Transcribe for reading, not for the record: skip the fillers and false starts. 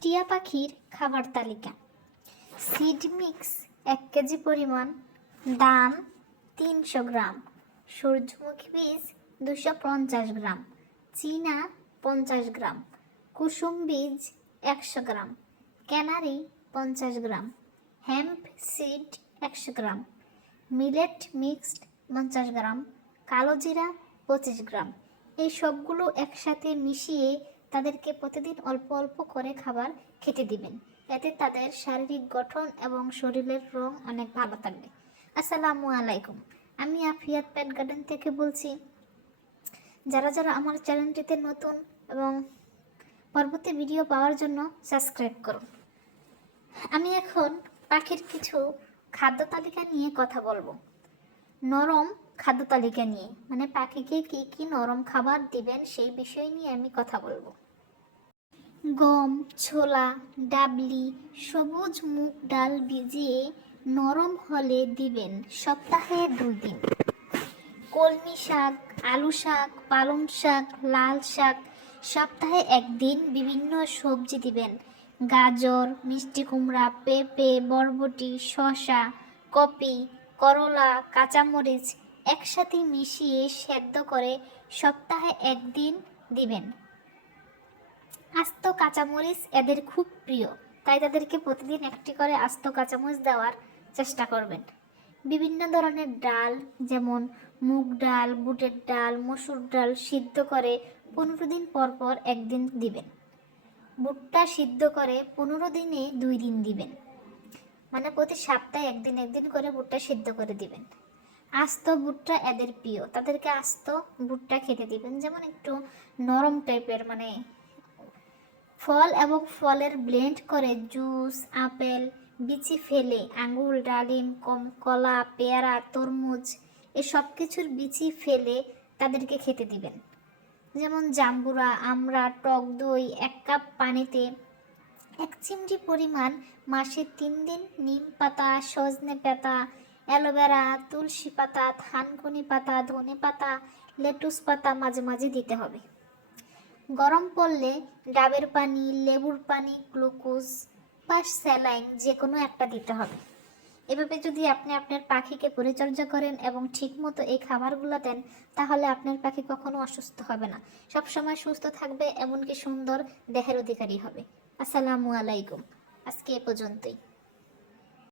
টিয়া পাখির খাবার তালিকা। সিড মিক্স 1 কেজি পরিমাণ, দান 300 গ্রাম, সূর্যমুখী বীজ 250 গ্রাম, চীনা 50 গ্রাম, কুসুম বীজ 100 গ্রাম, ক্যানারি 50 গ্রাম, হেম্প সিড 100 গ্রাম, মিলেট মিক্সড 50 গ্রাম, কালো জিরা 25 গ্রাম। এই সবগুলো একসাথে মিশিয়ে তাদেরকে প্রতিদিন অল্প অল্প করে খাবার খেতে দিবেন। এতে তাদের শারীরিক গঠন এবং শরীরের রং অনেক ভালো থাকবে। আসসালামু আলাইকুম, আমি আফিয়াত পেট গার্ডেন থেকে বলছি। যারা যারা আমার চ্যানেলটিতে নতুন এবং পরবর্তী ভিডিও পাওয়ার জন্য সাবস্ক্রাইব করুন। আমি এখন পাখির কিছু খাদ্য তালিকা নিয়ে কথা বলবো। নরম খাদ্য তালিকা নিয়ে, মানে পাখিকে কি কি নরম খাবার দিবেন সেই বিষয় নিয়ে আমি কথা বলবো। গম, ছোলা, ডাবলি, সবুজ মুগ ডাল ভিজিয়ে নরম হলে দিবেন সপ্তাহে 2 দিন। কলমি শাক, আলু শাক, পালং শাক, লাল শাক সপ্তাহে 1 দিন। বিভিন্ন সবজি দিবেন, গাজর, মিষ্টি কুমড়া, পেঁপে, বরবটি, শসা, কপি, করলা, কাঁচামরিচ একসাথে মিশিয়ে সেদ্ধ করে সপ্তাহে 1 দিন দিবেন। আস্ত কাঁচামরিচ এদের খুব প্রিয়, তাই তাদেরকে প্রতিদিন 1টি করে আস্ত কাঁচামরিচ দেওয়ার চেষ্টা করবেন। বিভিন্ন ধরনের ডাল যেমন মুগ ডাল, বুটের ডাল, মসুর ডাল সিদ্ধ করে 15 দিন পর পর 1 দিন দিবেন। ভুট্টা সিদ্ধ করে 15 দিনে 2 দিন দিবেন, মানে প্রতি সপ্তাহে 1 দিন 1 দিন করে ভুট্টা সিদ্ধ করে দিবেন। আস্ত ভুট্টা এদের প্রিয়, তাদেরকে আস্ত ভুট্টা খেতে দিবেন, যেমন একটু নরম টাইপের, মানে ফল এবং ফলের ব্লেন্ড করে জুস, আপেল বিচি ফেলে, আঙ্গুর, ডালিম, কলা, পেয়ারা, তরমুজ এসব কিছুর বিচি ফেলে তাদেরকে খেতে দিবেন। যেমন জাম্বুরা, আমড়া, টক দই 1 কাপ পানিতে 1 চিমটি পরিমাণ মাসে 3 দিন নিম পাতা, সজনে পাতা, অ্যালোভেরা, তুলসী পাতা, থানকুনি পাতা, ধনে পাতা, লেটুস পাতা মাঝে মাঝে দিতে হবে। গরম পড়লে ডাবের পানি, লেবুর পানি, গ্লুকোজ বা স্যালাইন যে কোনো একটা দিতে হবে। এভাবে যদি আপনি আপনার পাখিকে পরিচর্যা করেন এবং ঠিকমতো এই খাবারগুলো দেন, তাহলে আপনার পাখি কখনো অসুস্থ হবে না, সবসময় সুস্থ থাকবে, এমনকি সুন্দর দেহের অধিকারী হবে। আসসালামু আলাইকুম, আজকে এ পর্যন্তই।